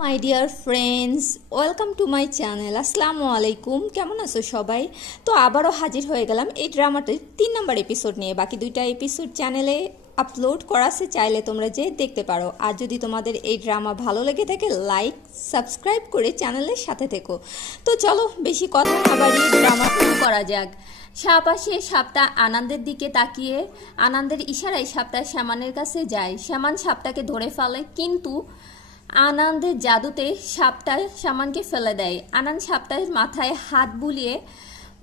My dear friends, welcome to my channel. আসসালামু আলাইকুম। কেমন আছো সবাই? তো আবারও হাজির হয়ে গেলাম এই ড্রামাটির 3 নম্বর এপিসোড নিয়ে। বাকি 2টা এপিসোড চ্যানেলে আপলোড করা আছে, চাইলে তোমরা যে দেখতে পারো। আর যদি তোমাদের এই ড্রামা ভালো লেগে থাকে, লাইক সাবস্ক্রাইব করে চ্যানেলের সাথে থেকো। তো চলো বেশি কথা না বাড়িয়ে ড্রামা শুরু করা যাক। সাপ আসে, সাপটা আনন্দের দিকে তাকিয়ে আনন্দের ইশারায় সাপটা শ্যামানের কাছে যায়। শ্যামান সাপটাকে ধরে ফেলে, কিন্তু আনন্দের জাদুতে সাপটা শ্যামানকে ফেলে দেয়। আনন্দ সাপটার মাথায় হাত বুলিয়ে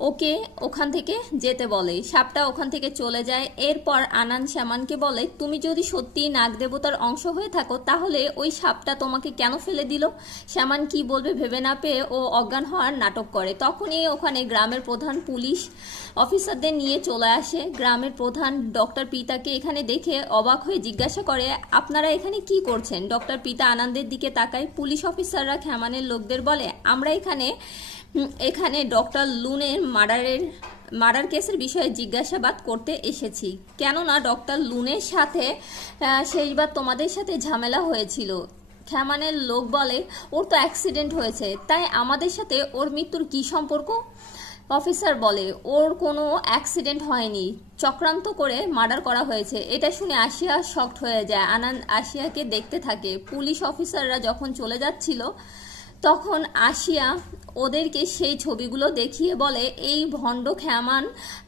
ওকে ওখান থেকে যেতে বলে। সাপটা ওখান থেকে চলে যায়। এরপর আনন্দ শ্যামানকে বলে, তুমি যদি সত্যি নাগ দেবতার অংশ হয়ে থাকো তাহলে ওই সাপটা তোমাকে কেন ফেলে দিল? শ্যামান কি বলবে ভেবে না পেয়ে ও অজ্ঞান হওয়ার নাটক করে। তখনই ওখানে গ্রামের প্রধান পুলিশ অফিসারদের নিয়ে চলে আসে। গ্রামের প্রধান ডক্টর পিতাকে এখানে দেখে অবাক হয়ে জিজ্ঞাসা করে, আপনারা এখানে কি করছেন? ডক্টর পিতা আনন্দের দিকে তাকায়। পুলিশ অফিসাররা খেমানের লোকদের বলে, আমরা এখানে ডক্টর লুনের মার্ডার কেসের বিষয়ে জিজ্ঞাসাবাদ করতে এসেছি। কেননা ডক্টর লুনের সাথে শেষবার তোমাদের সাথে ঝামেলা হয়েছিল। খেমানের লোক বলে, ওর তো অ্যাক্সিডেন্ট হয়েছে, তাই আমাদের সাথে ওর মৃত্যুর কি সম্পর্ক? অফিসার বলে, ওর কোনো অ্যাক্সিডেন্ট হয়নি, চক্রান্ত করে মার্ডার করা হয়েছে। এটা শুনে আশিয়া শকড হয়ে যায়। আনন্দ আশিয়াকে দেখতে থাকে। পুলিশ অফিসাররা যখন চলে যাচ্ছিল তখন আশিয়া ওদেরকে সেই ছবিগুলো দেখিয়ে বলে, এই ভণ্ড খেমান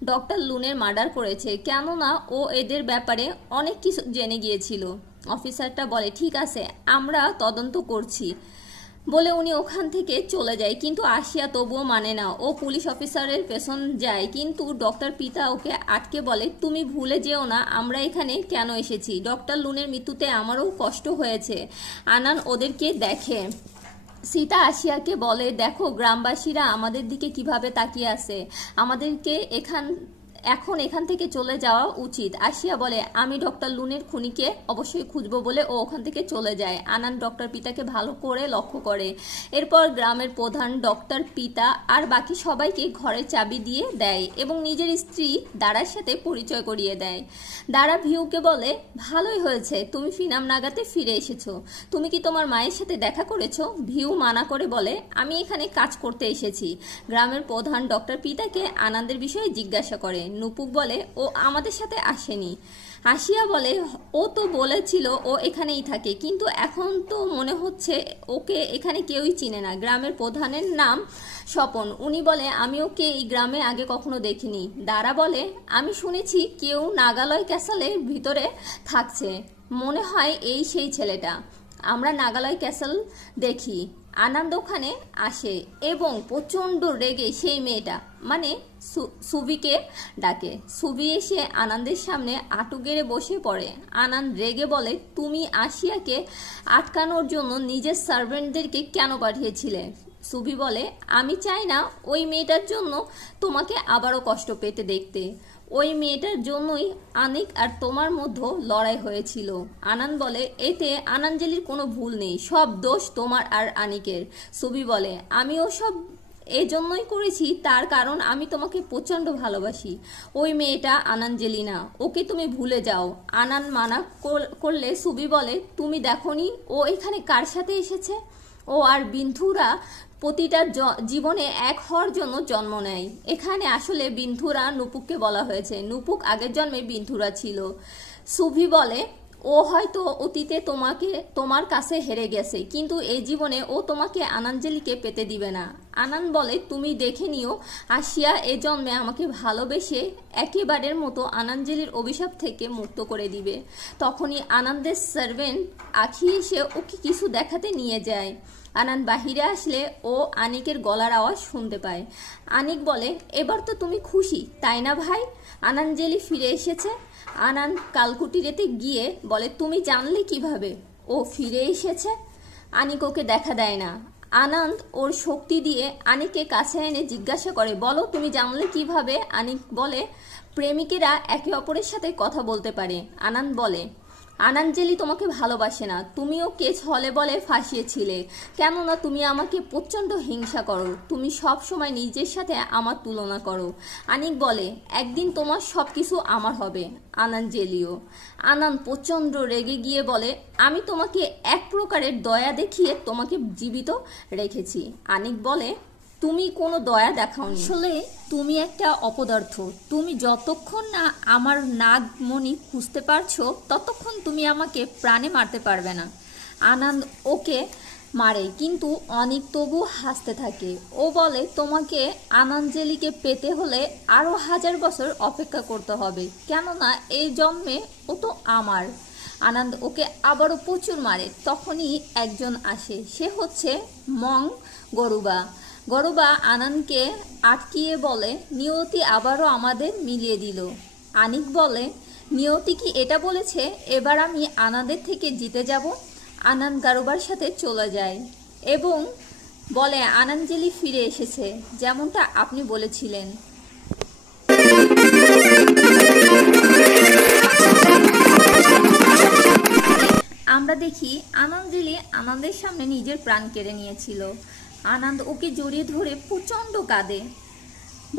ডক্টর লুনের মার্ডার করেছে, কেননা ও এদের ব্যাপারে অনেক কিছু জেনে গিয়েছিল। অফিসারটা বলে, ঠিক আছে, আমরা তদন্ত করছি বলে উনি ওখান থেকে চলে যায়। কিন্তু আশিয়া তবুও মানে না। ও পুলিশ অফিসারের পেছন যায়, কিন্তু ডক্টর পিতা ওকে আটকে বলে, তুমি ভুলে যেও না আমরা এখানে কেন এসেছি। ডক্টর লুনের মৃত্যুতে আমারও কষ্ট হয়েছে। আনান ওদেরকে দেখে। সীতা আশিয়াকে বলে, দেখো গ্রামবাসীরা আমাদের দিকে কিভাবে তাকিয়ে আছে, আমাদেরকে এখন এখান থেকে চলে যাওয়া উচিত। আশিয়া বলে, আমি ডক্টর লুনের খুনিকে অবশ্যই খুঁজবো বলে ও ওখান থেকে চলে যায়। আনন্দ ডক্টর পিতাকে ভালো করে লক্ষ্য করে। এরপর গ্রামের প্রধান ডক্টর পিতা আর বাকি সবাইকে ঘরের চাবি দিয়ে দেয় এবং নিজের স্ত্রী দারার সাথে পরিচয় করিয়ে দেয়। দারা ভিউকে বলে, ভালোই হয়েছে তুমি ফিনাম নাগাতে ফিরে এসেছো। তুমি কি তোমার মায়ের সাথে দেখা করেছো? ভিউ মানা করে বলে, আমি এখানে কাজ করতে এসেছি। গ্রামের প্রধান ডক্টর পিতাকে আনন্দের বিষয়ে জিজ্ঞাসা করে। নুপুক বলে, ও আমাদের সাথে আসেনি। আশিয়া বলে, ও তো বলেছিল ও এখানেই থাকে, কিন্তু এখন তো মনে হচ্ছে ওকে এখানে কেউই চিনে না। গ্রামের প্রধানের নাম স্বপন। উনি বলে, আমি ওকে এই গ্রামে আগে কখনো দেখিনি। দারা বলে, আমি শুনেছি কেউ নাগালয় ক্যাসেলের ভিতরে থাকছে, মনে হয় এই সেই ছেলেটা। আমরা নাগালয় ক্যাসেল দেখি। আনন্দ ওখানে আসে এবং প্রচণ্ড রেগে সেই মেয়েটা মানে সুবিকে ডাকে। সুবি এসে আনন্দের সামনে আঁটু গেড়ে বসে পড়ে। আনন্দ রেগে বলে, তুমি আশিয়াকে আটকানোর জন্য নিজের সার্ভেন্টদেরকে কেন পাঠিয়েছিলে? সুবি বলে, আমি চাই না ওই মেয়েটার জন্য তোমাকে আবারও কষ্ট পেতে দেখতে। ওই মেয়েটার জন্যই আনিক আর তোমার মধ্যে লড়াই হয়েছিল। আনন্দ বলে, এতে আনাঞ্জলির কোনো ভুল নেই, সব দোষ তোমার আর আনিকের। সুবি বলে, আমিও সব এজন্যই করেছি, তার কারণ আমি তোমাকে প্রচণ্ড ভালোবাসি। ওই মেয়েটা আনাঞ্জলি না, ওকে তুমি ভুলে যাও। আনান মানা করলে সুবি বলে, তুমি দেখোনি ও এখানে কার সাথে এসেছে? ও আর বিন্ধুরা প্রতিটা জীবনে এক হওয়ার জন্য জন্ম নেয়। এখানে আসলে বিন্ধুরা নুপুককে বলা হয়েছে। নুপুক আগের জন্মে বিন্ধুরা ছিল। সুভি বলে, ও হয়তো অতীতে তোমার কাছে হেরে গেছে, কিন্তু এই জীবনে ও তোমাকে আনাঞ্জলিকে পেতে দিবে না। আনন্দ বলে, তুমি দেখে নিও, আশিয়া এ জন্মে আমাকে ভালোবেসে একেবারের মতো আনাঞ্জলির অভিশাপ থেকে মুক্ত করে দিবে। তখনই আনন্দের সার্ভেন্ট আখি এসে ওকে কিছু দেখাতে নিয়ে যায়। আনন্দ বাহিরে আসলে ও আনিকের গলার আওয়াজ শুনতে পায়। আনিক বলে, এবার তো তুমি খুশি তাই না ভাই? আনাঞ্জলি ফিরে এসেছে। আনন্দ কালকুটিরেতে গিয়ে বলে, তুমি জানলে কিভাবে ও ফিরে এসেছে? আনিক ওকে দেখা দেয় না। আনন্দ ওর শক্তি দিয়ে আনিককে কাছে এনে জিজ্ঞাসা করে, বলো তুমি জানলে কিভাবে? আনিক বলে, প্রেমিকেরা একে অপরের সাথে কথা বলতে পারে। আনন্দ বলে, আনাঞ্জলি তোমাকে ভালোবাসে না, তুমিও কে ছলে বলে ফাঁসিয়েছিলে, কেননা তুমি আমাকে প্রচণ্ড হিংসা করো, তুমি সব সময় নিজের সাথে আমার তুলনা করো। আনিক বলে একদিন তোমার সব কিছু আমার হবে। আনাঞ্জলিও। আনান প্রচণ্ড রেগে গিয়ে বলে আমি তোমাকে এক প্রকারের দয়া দেখিয়ে তোমাকে জীবিত রেখেছি। আনিক বলে তুমি কোনো দয়া দেখাওনি, আসলে তুমি একটা অপদার্থ, তুমি যতক্ষণ না আমার নাগমণি খুঁজতে পারছো ততক্ষণ তুমি আমাকে প্রাণে মারতে পারবে না। আনন্দ ওকে মারে, কিন্তু অনেক তবু হাসতে থাকে। ও বলে তোমাকে আনাঞ্জলিকে পেতে হলে আরও 1000 বছর অপেক্ষা করতে হবে, কেননা এই জন্মে ও তো আমার। আনন্দ ওকে আবারও প্রচুর মারে। তখনই একজন আসে, সে হচ্ছে মং গরুবা। গরুবা আনানকে আটকিয়ে বলে নিয়তি আবারও আমাদের মিলিয়ে দিল। আনিক বলে নিয়তি কি এটা বলেছে এবার আমি আনাদের থেকে জিতে যাব? আনান গারুবার সাথে চলে যায় এবং বলে আনাঞ্জলি ফিরে এসেছে, যেমনটা আপনি বলেছিলেন। আমরা দেখি আনাঞ্জলি আনন্দের সামনে নিজের প্রাণ কেড়ে নিয়েছিল। আনন্দ ওকে জড়িয়ে ধরে প্রচণ্ড কাঁদে।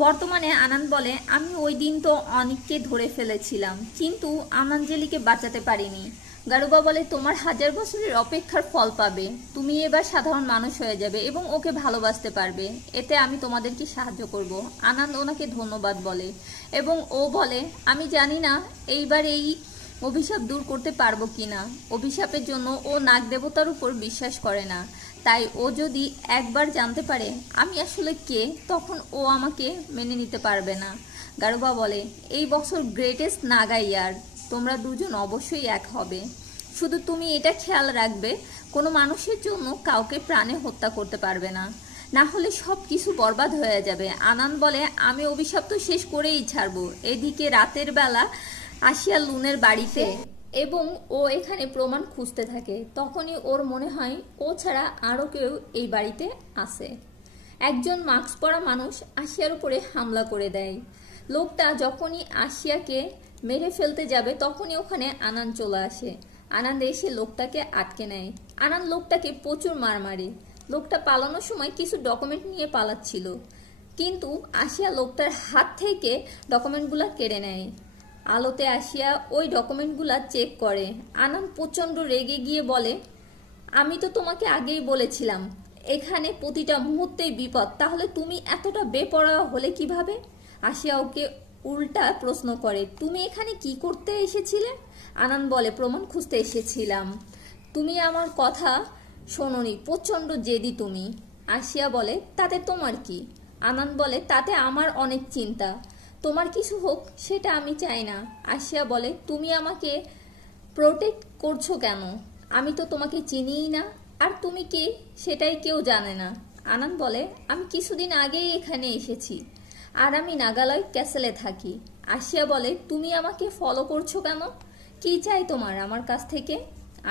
বর্তমানে আনন্দ বলে আমি ওই দিন তো অনেককে ধরে ফেলেছিলাম, কিন্তু আনাঞ্জলিকে বাঁচাতে পারিনি। গারুবা বলে তোমার 1000 বছরের অপেক্ষার ফল পাবে, তুমি এবার সাধারণ মানুষ হয়ে যাবে এবং ওকে ভালোবাসতে পারবে, এতে আমি তোমাদেরকে সাহায্য করব। আনন্দ ওনাকে ধন্যবাদ বলে এবং ও বলে আমি জানি না এইবার এই অভিশাপ দূর করতে পারবো কিনা। অভিশাপের জন্য ও নাগ দেবতার উপর বিশ্বাস করে না, তাই ও যদি একবার জানতে পারে আমি আসলে কে, তখন ও আমাকে মেনে নিতে পারবে না। গারুবা বলে এই বছর গ্রেটেস্ট নাগা ইয়ার, তোমরা দুজন অবশ্যই এক হবে। শুধু তুমি এটা খেয়াল রাখবে কোনো মানুষের জন্য কাউকে প্রাণে হত্যা করতে পারবে না, না হলে সব কিছু বরবাদ হয়ে যাবে। আনন্দ বলে আমি অভিশাপ তো শেষ করেই ছাড়বো। এদিকে রাতের বেলা আসিয়া লুনের বাড়িতে এবং ও এখানে প্রমাণ খুঁজতে থাকে। তখনই ওর মনে হয় ও ছাড়া আরও কেউ এই বাড়িতে আসে। একজন মাস্ক পরা মানুষ আসিয়ার উপরে হামলা করে দেয়। লোকটা যখনই আসিয়াকে মেরে ফেলতে যাবে তখনই ওখানে আনন্দ চলে আসে। আনন্দ এসে লোকটাকে আটকে নেয়। আনন্দ লোকটাকে প্রচুর মার মারে। লোকটা পালানোর সময় কিছু ডকুমেন্ট নিয়ে পালাচ্ছিল, কিন্তু আসিয়া লোকটার হাত থেকে ডকুমেন্টগুলো কেড়ে নেয়। আলোতে আসিয়া ওই ডকুমেন্টগুলা চেক করে। আনন্দ প্রচণ্ড রেগে গিয়ে বলে আমি তো তোমাকে আগেই বলেছিলাম এখানে প্রতিটা মুহূর্তেই বিপদ, তাহলে তুমি এতটা বেপরোয়া হলে কিভাবে? আসিয়া ওকে উল্টা প্রশ্ন করে তুমি এখানে কি করতে এসেছিলে? আনন্দ বলে প্রমাণ খুঁজতে এসেছিলাম, তুমি আমার কথা শোনোনি, প্রচণ্ড জেদি তুমি। আসিয়া বলে তাতে তোমার কি? আনন্দ বলে তাতে আমার অনেক চিন্তা, তোমার কিছু হোক সেটা আমি চাই না। আসিয়া বলে তুমি আমাকে প্রোটেক্ট করছো কেন? আমি তো তোমাকে চিনিই না, আর তুমি কে সেটাই কেউ জানে না। আনন্দ বলে আমি কিছুদিন আগেই এখানে এসেছি, আর আমি নাগালয় ক্যাসেলে থাকি। আসিয়া বলে তুমি আমাকে ফলো করছো কেন? কি চাই তোমার আমার কাছ থেকে?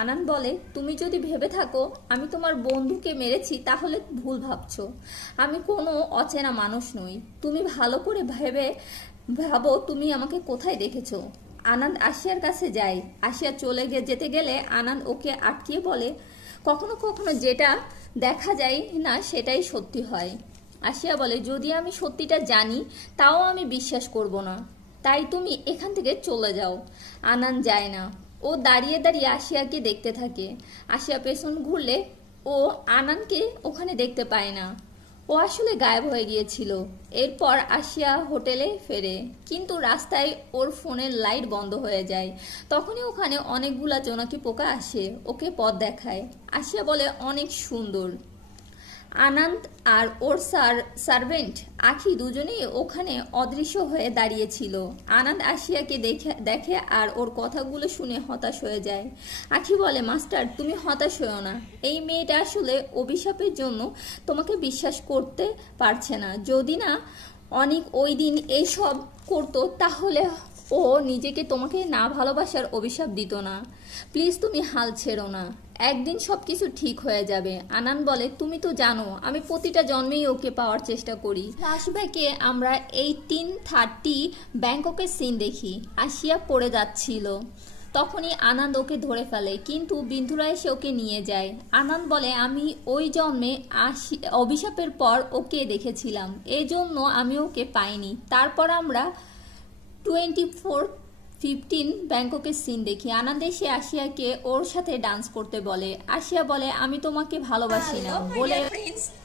আনন্দ বলে তুমি যদি ভেবে থাকো আমি তোমার বন্ধুকে মেরেছি তাহলে ভুল ভাবছো, আমি কোনো অচেনা মানুষ নই, তুমি ভালো করে ভাবো তুমি আমাকে কোথায় দেখেছো। আনন্দ আসিয়ার কাছে যায়। আসিয়া চলে যেতে গেলে আনন্দ ওকে আটকিয়ে বলে কখনো কখনো যেটা দেখা যায় না সেটাই সত্যি হয়। আসিয়া বলে যদি আমি সত্যিটা জানি তাও আমি বিশ্বাস করব না, তাই তুমি এখান থেকে চলে যাও। আনন্দ যায় না, ও দাঁড়িয়ে দাঁড়িয়ে আসিয়াকে দেখতে থাকে। আসিয়া পেছন ঘুরলে ও আনন্দকে ওখানে দেখতে পায় না, ও আসলে গায়েব হয়ে গিয়েছিল। এরপর আসিয়া হোটেলে ফেরে, কিন্তু রাস্তায় ওর ফোনের লাইট বন্ধ হয়ে যায়। তখনই ওখানে অনেকগুলা জোনাকি পোকা আসে, ওকে পথ দেখায়। আসিয়া বলে অনেক সুন্দর। আনন্দ আর ওর সার্ভেন্ট আখি দুজনেই ওখানে অদৃশ্য হয়ে দাঁড়িয়েছিল। আনন্দ আসিয়াকে দেখে আর ওর কথাগুলো শুনে হতাশ হয়ে যায়। আখি বলে মাস্টার তুমি হতাশ হয়েও না, এই মেয়েটা আসলে অভিশাপের জন্য তোমাকে বিশ্বাস করতে পারছে না। যদি না অনেক ওই দিন এইসব করতো তাহলে ও নিজেকে তোমাকে না ভালোবাসার অভিশাপ দিত না। প্লিজ তুমি হাল ছেড়ো না, একদিন সবকিছু ঠিক হয়ে যাবে। আনন্দ বলে তুমি তো জানো আমি প্রতিটা জন্মেই ওকে পাওয়ার চেষ্টা করি। ফ্ল্যাশব্যাকে আমরা 1830 ব্যাংককের সিন দেখি। আসিয়া পড়ে যাচ্ছিল, তখনই আনন্দ ওকে ধরে ফেলে, কিন্তু বিন্ধুরা এসে ওকে নিয়ে যায়। আনন্দ বলে, আমি ওই জন্মে অভিশাপের পর ওকে দেখেছিলাম, এজন্য আমি ওকে পাইনি। তারপর আমরা 24/15 ব্যাংককের সিন দেখি। আনন্দ এসে আশিয়াকে ওর সাথে ডান্স করতে বলে। আশিয়া বলে, আমি তোমাকে ভালোবাসি না বলে।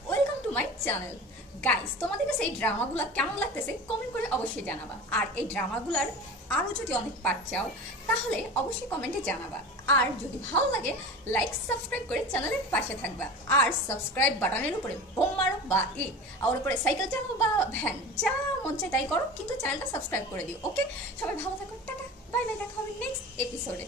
Welcome to my channel guys, তোমাদের কাছে এই ড্রামাগুলো কেমন লাগতেছে কমেন্ট করে অবশ্যই জানাবা। আর এই ড্রামাগুলার আরও যদি অনেক পার্ট চাও তাহলে অবশ্যই কমেন্টে জানাবা। আর যদি ভালো লাগে লাইক সাবস্ক্রাইব করে চ্যানেলের পাশে থাকবা। আর সাবস্ক্রাইব বাটনের উপরে বোম মারো বা আর উপরে সাইকেল চালাও বা ভ্যান, যা মন চায় তাই করো, কিন্তু চ্যানেলটা সাবস্ক্রাইব করে দিও। ওকে, সবাই ভালো থাকো, টাটা, বাই বাই, দেখা হবে নেক্সট এপিসোডে।